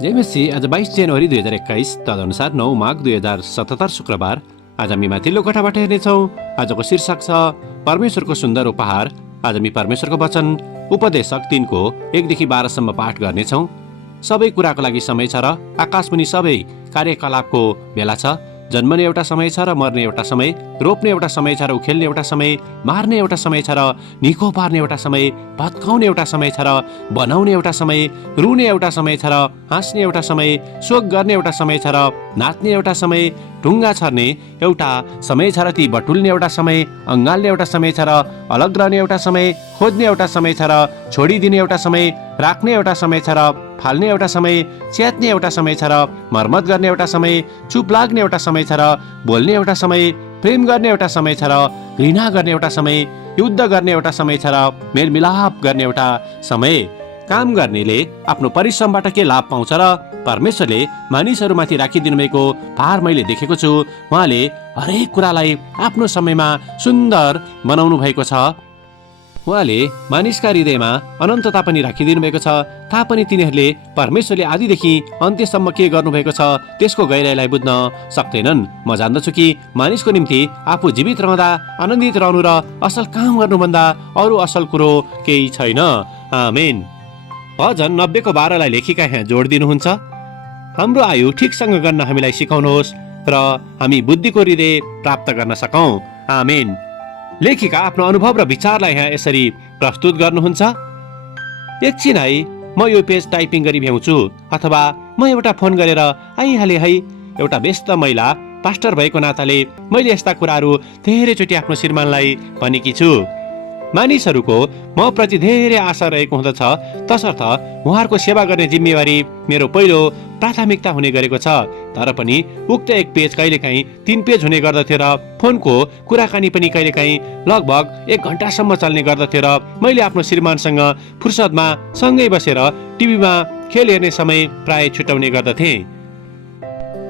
जय मसी। आज 22 जनवरी 2021 तदनुसार 9 माघ 2077 शुक्रबार। आज हामी माथिल्लो कोठाबाट हेर्नेछौँ। आजको शीर्षक छ परमेश्वरको सुन्दर उपहार। आज हामी परमेश्वरको वचन उपदेशक 3 को 1 देखि 12 सम्म पाठ गर्नेछौँ। सबै कुराको लागि समय छ र आकाशमुनि सबै कार्यकलापको बेला छ। जन्मने एउटा समय छ र मर्ने एउटा समय, रोप्ने एउटा समय छ र उखेल्ने एउटा समय, मार्ने एउटा समय छ र निको पार्ने एउटा समय, भत्काउने एउटा समय छ र बनाउने एउटा समय, रुने एउटा समय छ र हाँस्ने एउटा समय, शोक गर्ने एउटा समय छ र नाच्ने एउटा समय, ढुङ्गा छर्ने एउटा समय छ र ती बटुल्ने एउटा समय, अँगाल्ने एउटा समय छ र अलग रहने एउटा समय, खोज्ने एउटा समय छ र छोडिदिने एउटा समय, राख्ने एउटा समय छ र फाल्ने एउटा समय, च्यात्ने एउटा समय छ र मर्मत गर्ने एउटा समय, चुप लाग्ने एउटा समय छ र बोल्ने एउटा समय, प्रेम गर्ने एउटा समय छ र घृणा गर्ने एउटा समय, युद्ध गर्ने एउटा समय छ र मेलमिलाप गर्ने एउटा समय। काम गर्नेले आफ्नो परिश्रमबाट के लाभ पाउँछ र परमेश्वरले मानिसहरूमाथि राखिदिनु भएको भार मैले देखेको छु। उहाँले हरेक कुरालाई आफ्नो समयमा सुन्दर बनाउनु भएको छ। उहाँले मानिसका हृदयमा अनन्तता पनि राखिदिनु भएको छ। तापनि तिनीहरूले परमेश्वरले आदिदेखि अन्त्यसम्म के गर्नुभएको छ त्यसको गहिराईलाई बुझ्न सक्दैनन्। म जान्दछु कि मानिसको निम्ति आफू जीवित रहँदा आनन्दित रहनु र असल काम गर्नुभन्दा अरू असल कुरो केही छैन। आमेन। भजन 90 को 12 लाई लेखिका यहाँ जोड दिनुहुन्छ। हाम्रो आयु ठिकसँग गर्न हामीलाई सिकाउनुहोस् र हामी बुद्धिको हृदय प्राप्त गर्न सकौं। आमेन। लेखिका आफ्नो अनुभव र विचारलाई यहाँ यसरी प्रस्तुत गर्नुहुन्छ। एकछिन है, म यो पेज टाइपिङ गरी भ्याउँछु, अथवा म एउटा फोन गरेर आइहालेँ है। एउटा व्यस्त महिला पास्टर भएको नाताले मैले यस्ता कुराहरू धेरैचोटि आफ्नो श्रीमानलाई भनेकी छु। मानिसहरूको म प्रति धेरै आशा रहेको हुँदछ, तसर्थ उहाँहरूको सेवा गर्ने जिम्मेवारी मेरो पहिलो प्राथमिकता हुने गरेको छ। तर पनि उक्त एक पेज कहिलेकाहीँ 3 पेज हुने गर्दथ्यो र फोनको कुराकानी पनि कहिलेकाहीँ लगभग 1 घण्टासम्म चल्ने गर्दथ्यो र मैले आफ्नो श्रीमानसँग फुर्सदमा सँगै बसेर टिभीमा खेल हेर्ने समय प्राय छुटाउने गर्दथेँ।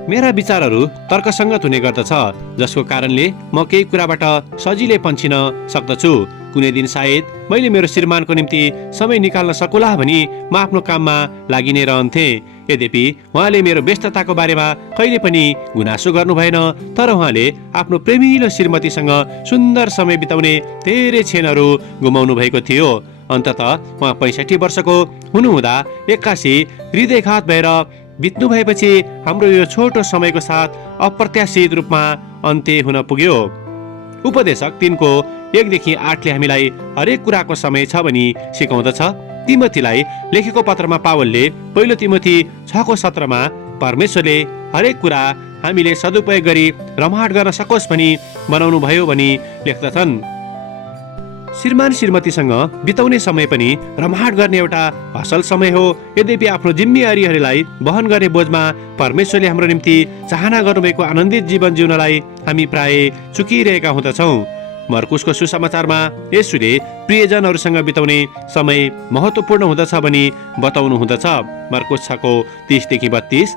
मेरा विचारहरू तर्कसङ्गत हुने गर्दछ, जसको कारणले म केही कुराबाट सजिलै पन्छिन सक्दछु। कुनै दिन सायद मैले मेरो श्रीमानको निम्ति समय निकाल्न सकुला भनी म आफ्नो काममा लागि नै रहन्थेँ। यद्यपि उहाँले मेरो व्यस्तताको बारेमा कहिले पनि गुनासो गर्नु भएन, तर उहाँले आफ्नो प्रेमिलो श्रीमतीसँग सुन्दर समय बिताउने धेरै क्षणहरू गुमाउनु भएको थियो। अन्ततः उहाँ 65 वर्षको हुनुहुँदा एक्कासी हृदयघात भएर बित्नु भएपछि हाम्रो यो छोटो समयको साथ अप्रत्याशित रूपमा अन्त्य हुन पुग्यो। उपदेशक 3 को 1 देखि 8 ले हामीलाई हरेक कुराको समय छ भनी सिकाउँदछ। तिमोथीलाई लेखेको पत्रमा पावलले पहिलो तिमोथी 6 को 17 मा परमेश्वरले हरेक कुरा हामीले सदुपयोग गरी रमाहाट गर्न सकोस् भनी बनाउनु भयो भनी लेख्दछन्। श्रीमान श्रीमतीसँग बिताउने समय पनि रमाहाट गर्ने एउटा असल समय हो। यद्यपि आफ्नो जिम्मेवारीहरूलाई वहन गर्ने बोझमा परमेश्वरले हाम्रो निम्ति चाहना गर्नुभएको आनन्दित जीवन जिउनलाई हामी प्राय चुकिरहेका हुँदछौँ। मर्कुसको सुसमाचारमा येशूले प्रियजनहरूसँग बिताउने समय महत्त्वपूर्ण हुँदछ भनी बताउनु हुँदछ। मर्कुस 6 को 30 देखि 32।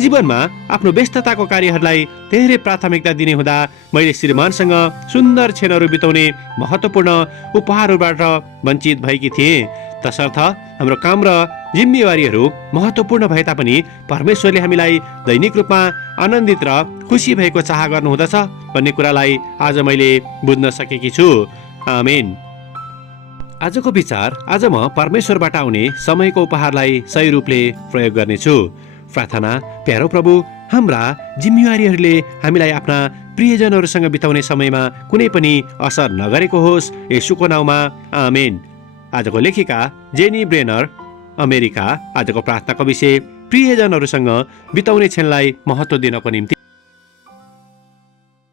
जीवनमा आफ्नो व्यस्तताको कार्यहरूलाई धेरै प्राथमिकता दिने हुँदा मैले श्रीमानसँग सुन्दर क्षणहरू बिताउने महत्त्वपूर्ण उपहारहरूबाट वञ्चित भएकी थिएँ। तसर्थ हाम्रो काम र जिम्मेवारीहरू महत्त्वपूर्ण भए तापनि परमेश्वरले हामीलाई दैनिक रूपमा आनन्दित र खुसी भएको चाह गर्नुहुँदछ भन्ने कुरालाई आज मैले बुझ्न सकेकी छु। आमेन। आजको विचार, आज म परमेश्वरबाट आउने समयको उपहारलाई सही रूपले प्रयोग गर्नेछु। प्रार्थना। प्यारो प्रभु, हाम्रा जिम्मेवारीहरूले हामीलाई आफ्ना प्रियजनहरूसँग बिताउने समयमा कुनै पनि असर नगरेको होस्, येशूको नाउँमा आमेन। आजको लेखिका जेनी ब्रेनर, अमेरिका। आजको प्रार्थनाको विषय प्रियजनहरूसँग बिताउने क्षणलाई महत्त्व दिनको निम्ति।